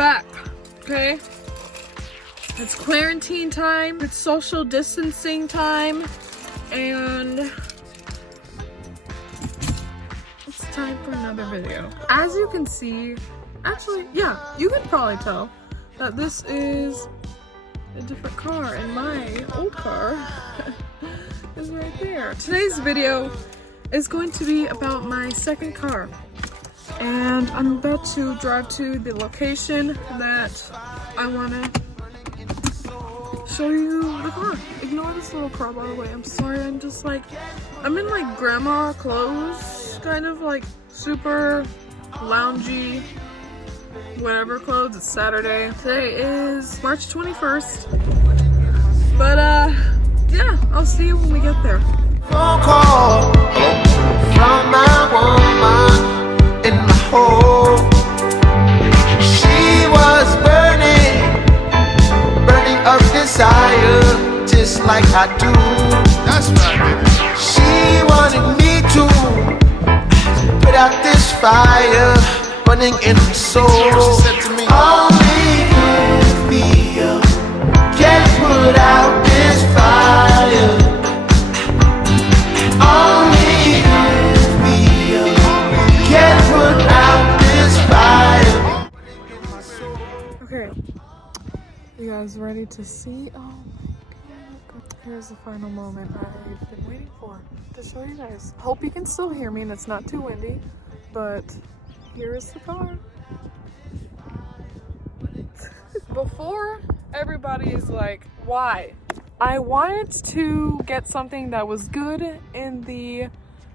back, okay? It's quarantine time, it's social distancing time, and it's time for another video. As you can see, actually, yeah, you can probably tell that this is a different car, and my old car is right there. Today's video is going to be about my second car, and I'm about to drive to the location that I want to show you the car. Ignore this little car, by the way. I'm sorry. I'm just like, I'm in like grandma clothes, kind of like super loungy, whatever clothes. It's Saturday. Today is March 21st. But yeah, I'll see you when we get there. Phone call from my woman in my home. She was burning of desire, just like I do. That's right, baby. She wanted me to put out this fire burning in my soul. She said to me, only you feel can put out this fire. Only you feel can put out this fire. Okay. You guys ready to see? Oh my god. Here's the final moment I've been waiting for to show you guys. Hope you can still hear me and it's not too windy, but here is the car. Before everybody is like, why? I wanted to get something that was good in the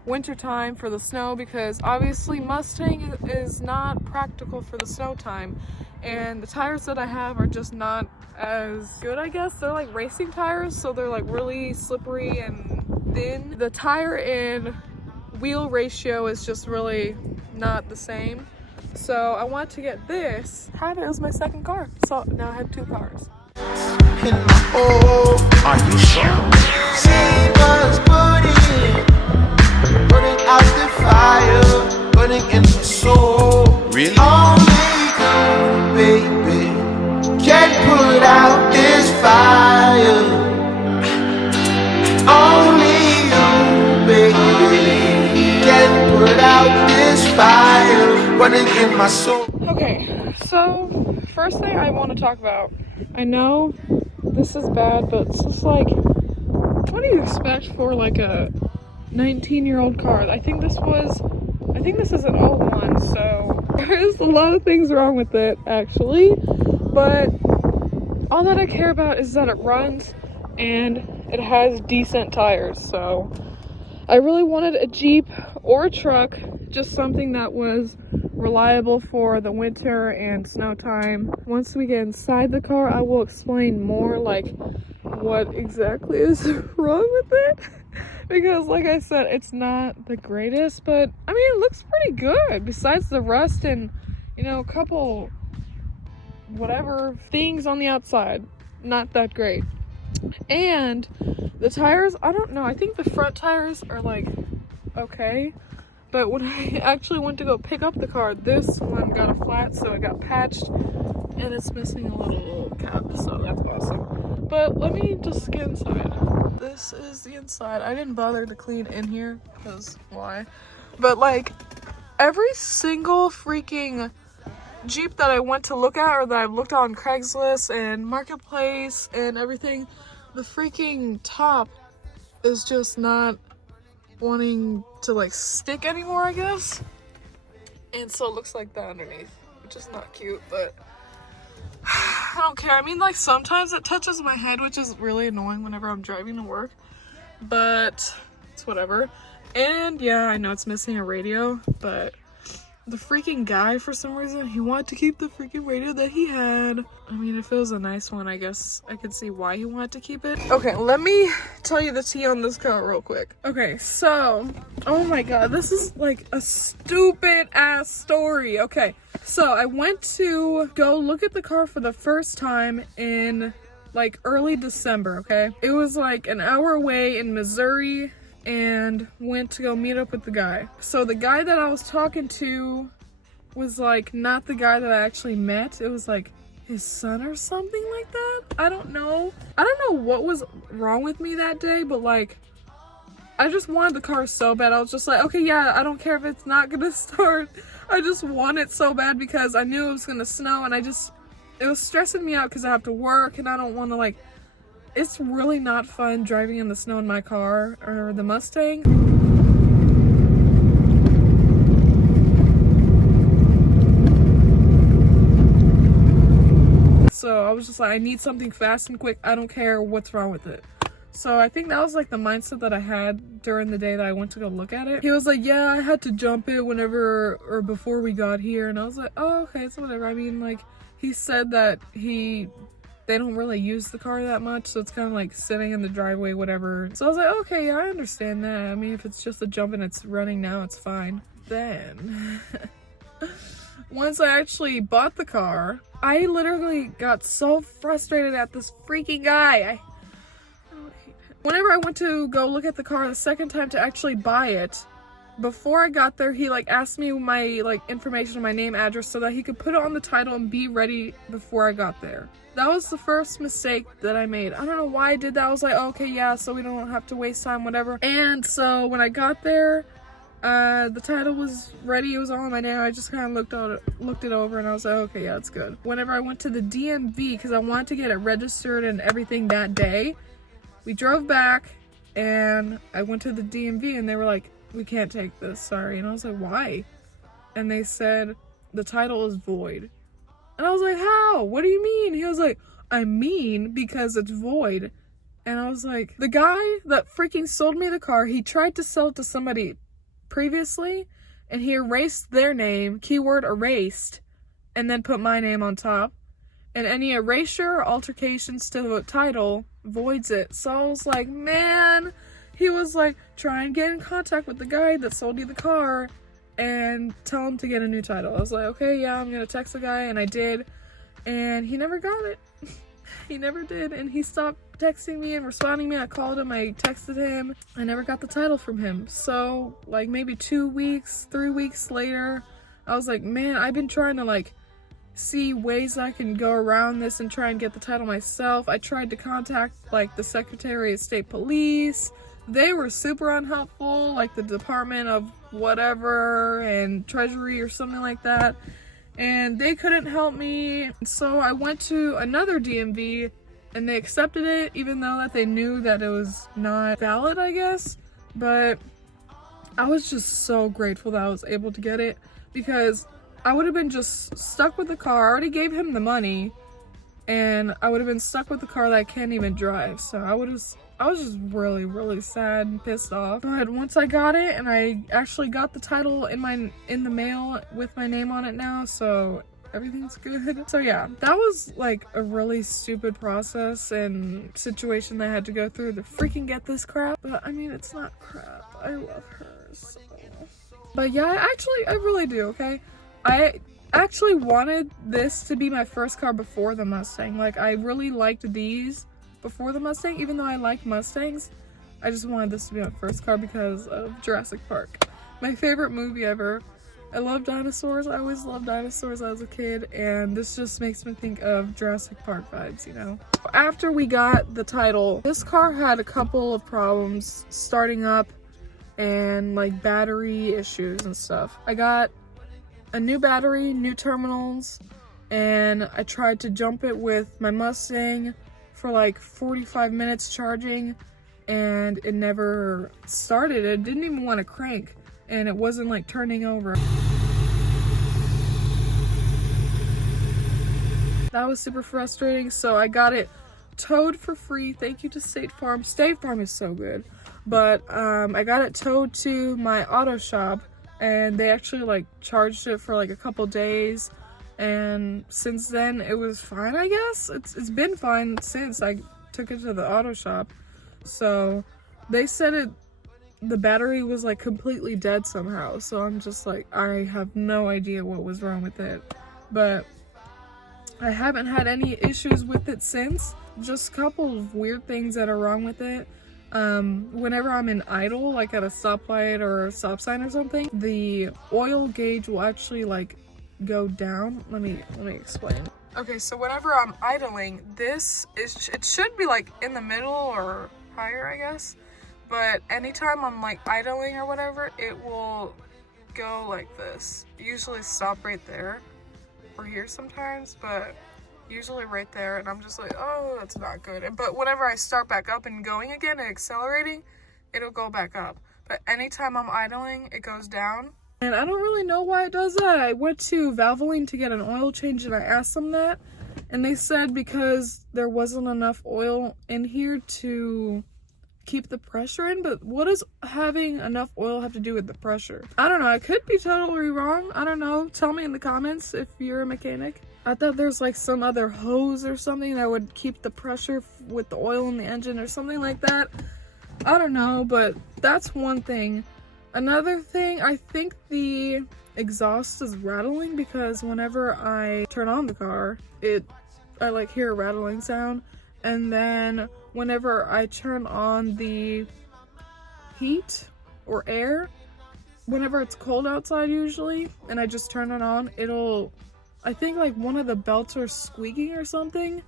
wintertime for the snow, because obviously Mustang is not practical for the snow time, and the tires that I have are just not as good, I guess. They're like racing tires, so they're like really slippery and thin. The tire and wheel ratio is just really not the same, so I wanted to get this. Had it as my second car, so now I have two cars. In my home, are you sure? She was putting out the fire, burning in my soul. Really? Only you, baby, can put out this fire. Only you, baby, can put out this fire burning in my soul. Okay, so first thing I want to talk about, I know this is bad, but it's just like, what do you expect for like a 19-year-old car? I think this is an 01, so there's a lot of things wrong with it actually, but all that I care about is that it runs and it has decent tires. So I really wanted a Jeep or a truck, just something that was reliable for the winter and snow time. Once we get inside the car, I will explain more like what exactly is wrong with it, because like I said, it's not the greatest, but I mean, it looks pretty good besides the rust and, you know, a couple whatever things on the outside. Not that great. And the tires, I don't know, I think the front tires are like okay, but when I actually went to go pick up the car, this one got a flat, so it got patched, and it's missing a little cap, so that's awesome. But let me just get inside. This is the inside. I didn't bother to clean in here, because why? But like, every single freaking Jeep that I went to look at, or that I've looked on Craigslist and Marketplace and everything, the freaking top is just not wanting to like stick anymore, I guess. And so it looks like that underneath, which is not cute, but I don't care. I mean, like, sometimes it touches my head, which is really annoying whenever I'm driving to work, but it's whatever. And yeah, I know it's missing a radio, but the freaking guy, for some reason, he wanted to keep the freaking radio that he had. I mean, if it was a nice one, I guess I could see why he wanted to keep it. Okay, let me tell you the tea on this car real quick. Okay, so, oh my god, this is like a stupid ass story. Okay, so I went to go look at the car for the first time in like early December, okay? It was like an hour away in Missouri, and went to go meet up with the guy. So the guy that I was talking to was like not the guy that I actually met. It was like his son or something like that. I don't know what was wrong with me that day, but like I just wanted the car so bad. I was just like, okay, yeah, I don't care if it's not gonna start. I just want it so bad because I knew it was gonna snow, and it was stressing me out because I have to work and I don't want to, like, it's really not fun driving in the snow in my car or the Mustang. So I was just like, I need something fast and quick. I don't care what's wrong with it. So I think that was like the mindset that I had during the day that I went to go look at it. He was like, yeah, I had to jump it whenever or before we got here. And I was like, oh, okay, it's whatever. I mean, like, he said that they don't really use the car that much, so it's kind of like sitting in the driveway, whatever. So I was like, okay, yeah, I understand that. I mean, if it's just a jump and it's running now, it's fine. Then once I actually bought the car, I literally got so frustrated at this freaking guy. Whenever I went to go look at the car the second time to actually buy it, before I got there, he like asked me my like information, my name, address, so that he could put it on the title and be ready before I got there. That was the first mistake that I made. I don't know why I did that. I was like, okay, yeah, so we don't have to waste time, whatever. And so when I got there, the title was ready. It was all in my name. I just kind of looked it over, and I was like, okay, yeah, it's good. Whenever I went to the DMV, because I wanted to get it registered and everything that day, we drove back, and I went to the DMV, and they were like, we can't take this, sorry. And I was like, why? And they said, the title is void. And I was like, how? What do you mean? He was like, I mean because it's void. And I was like, the guy that freaking sold me the car, he tried to sell it to somebody previously, and he erased their name, keyword erased, and then put my name on top. And any erasure or altercations to the title voids it. So I was like, man, he was like, try and get in contact with the guy that sold you the car and tell him to get a new title. I was like, okay, yeah, I'm gonna text the guy, and I did, and he never got it. He never did, and he stopped texting me and responding to me. I called him, I texted him. I never got the title from him. So like maybe 2 weeks, 3 weeks later, I was like, man, I've been trying to like see ways I can go around this and try and get the title myself. I tried to contact like the Secretary of State Police. They were super unhelpful, like the Department of whatever and Treasury or something like that, and they couldn't help me. So I went to another DMV and they accepted it, even though that they knew that it was not valid, I guess. But I was just so grateful that I was able to get it, because I would have been just stuck with the car. I already gave him the money, and I would have been stuck with the car that I can't even drive. So I was just really, really sad and pissed off. But once I got it, and I actually got the title in the mail with my name on it now, so everything's good. So yeah, that was like a really stupid process and situation that I had to go through to freaking get this crap. But I mean, it's not crap. I love her so. But yeah, I really do, okay? I actually wanted this to be my first car before the Mustang. Like, I really liked these before the Mustang, even though I like Mustangs. I just wanted this to be my first car because of Jurassic Park. My favorite movie ever. I love dinosaurs. I always loved dinosaurs as a kid, and this just makes me think of Jurassic Park vibes, you know? After we got the title, this car had a couple of problems starting up and like battery issues and stuff. I got a new battery, new terminals, and I tried to jump it with my Mustang for like 45 minutes charging, and it never started. It didn't even want to crank, and it wasn't like turning over. That was super frustrating, so I got it towed for free. Thank you to State Farm. State Farm is so good. But I got it towed to my auto shop, and they actually like charged it for like a couple days, and since then it was fine, I guess. It's been fine since I took it to the auto shop. So they said the battery was like completely dead somehow, so I'm just like, I have no idea what was wrong with it, but I haven't had any issues with it since. Just a couple of weird things that are wrong with it. Whenever I'm in idle, like at a stoplight or a stop sign or something, the oil gauge will actually like go down. Let me explain. Okay, so whenever I'm idling, it should be like in the middle or higher, I guess. But anytime I'm like idling or whatever, it will go like this. Usually stop right there or here sometimes, but usually right there, and I'm just like, oh, that's not good. But whenever I start back up and going again and accelerating, it'll go back up. But anytime I'm idling, it goes down. And I don't really know why it does that. I went to Valvoline to get an oil change and I asked them that, and they said because there wasn't enough oil in here to keep the pressure in. But what does having enough oil have to do with the pressure? I don't know. I could be totally wrong. I don't know. Tell me in the comments if you're a mechanic. I thought there's like some other hose or something that would keep the pressure with the oil in the engine or something like that. I don't know, but that's one thing. Another thing, I think the exhaust is rattling because whenever I turn on the car, I like hear a rattling sound. And then whenever I turn on the heat or air, whenever it's cold outside usually, and I just turn it on, I think like one of the belts are squeaking or something,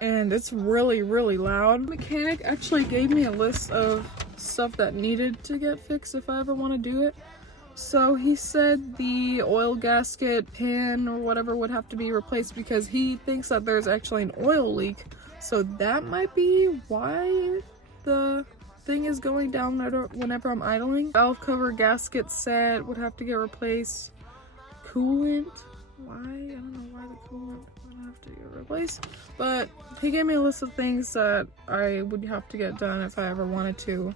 and it's really, really loud. The mechanic actually gave me a list of stuff that needed to get fixed if I ever want to do it. So he said the oil gasket pin or whatever would have to be replaced because he thinks that there's actually an oil leak. So that might be why the thing is going down whenever I'm idling. Valve cover gasket set would have to get replaced. Coolant, why? I don't know why the coolant would have to get replaced. But he gave me a list of things that I would have to get done if I ever wanted to.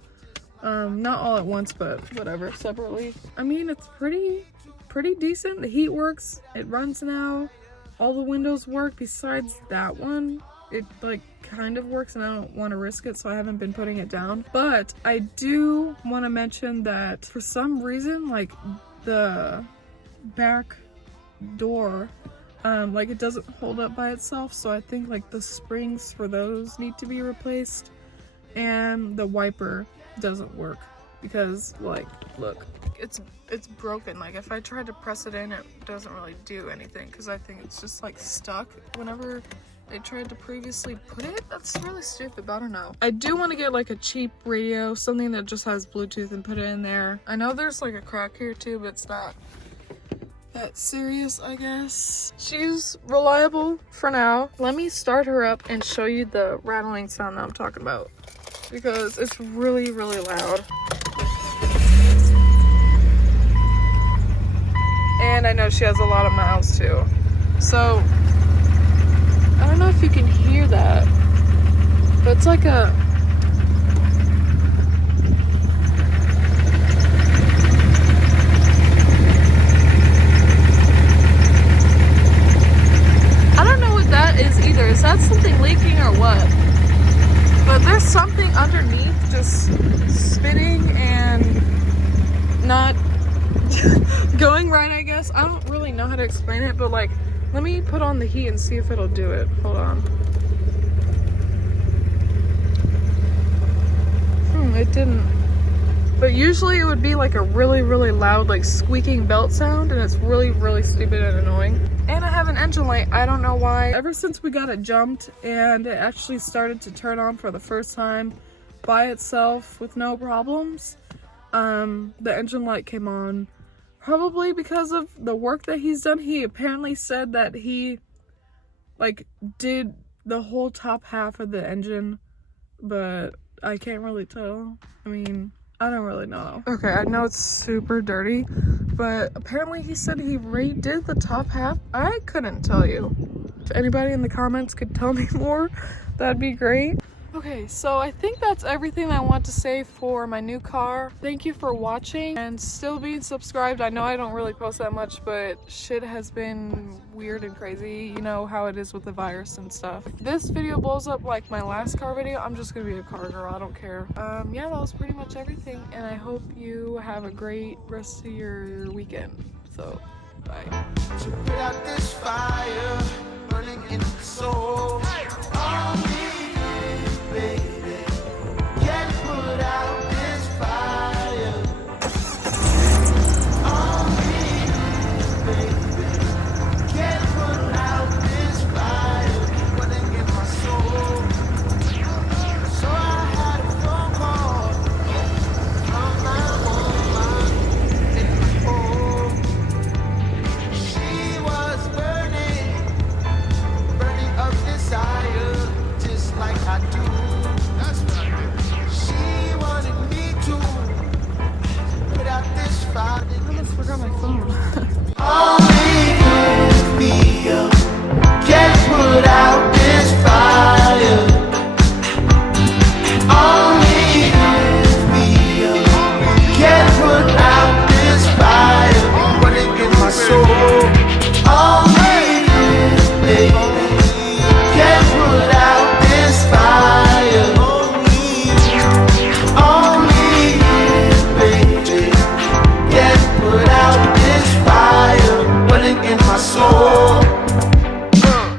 Not all at once, but whatever, separately. I mean, it's pretty decent. The heat works. It runs now. All the windows work besides that one. It like kind of works and I don't want to risk it, so I haven't been putting it down. But I do want to mention that for some reason, like the back door, like it doesn't hold up by itself, so I think like the springs for those need to be replaced, and the wiper doesn't work because like look, it's broken. Like if I tried to press it in, it doesn't really do anything because I think it's just like stuck whenever I tried to previously put it. That's really stupid, but I don't know. I do want to get like a cheap radio, something that just has Bluetooth, and put it in there. I know there's like a crack here too, but it's not that serious, I guess. She's reliable for now. Let me start her up and show you the rattling sound that I'm talking about because it's really, really loud. And I know she has a lot of miles too. So I don't know if you can hear that, but it's like a I don't know what that is either. Is that something leaking or what? But there's something underneath just spinning and not going right, I guess. I don't really know how to explain it, but like, let me put on the heat and see if it'll do it. Hold on. It didn't. But usually it would be like a really, really loud, like squeaking belt sound, and it's really, really stupid and annoying. And I have an engine light. I don't know why. Ever since we got it jumped and it actually started to turn on for the first time by itself with no problems, the engine light came on. Probably because of the work that he's done. He apparently said that he like did the whole top half of the engine, but I can't really tell. I mean, I don't really know. Okay, I know it's super dirty, but apparently he said he redid the top half. I couldn't tell you. If anybody in the comments could tell me more, that'd be great. Okay, so I think that's everything I want to say for my new car. Thank you for watching and still being subscribed. I know I don't really post that much, but shit has been weird and crazy. You know how it is with the virus and stuff. If this video blows up like my last car video, I'm just gonna be a car girl. I don't care. Yeah, that was pretty much everything, and I hope you have a great rest of your weekend. So, bye. To put out this fire burning in the soul.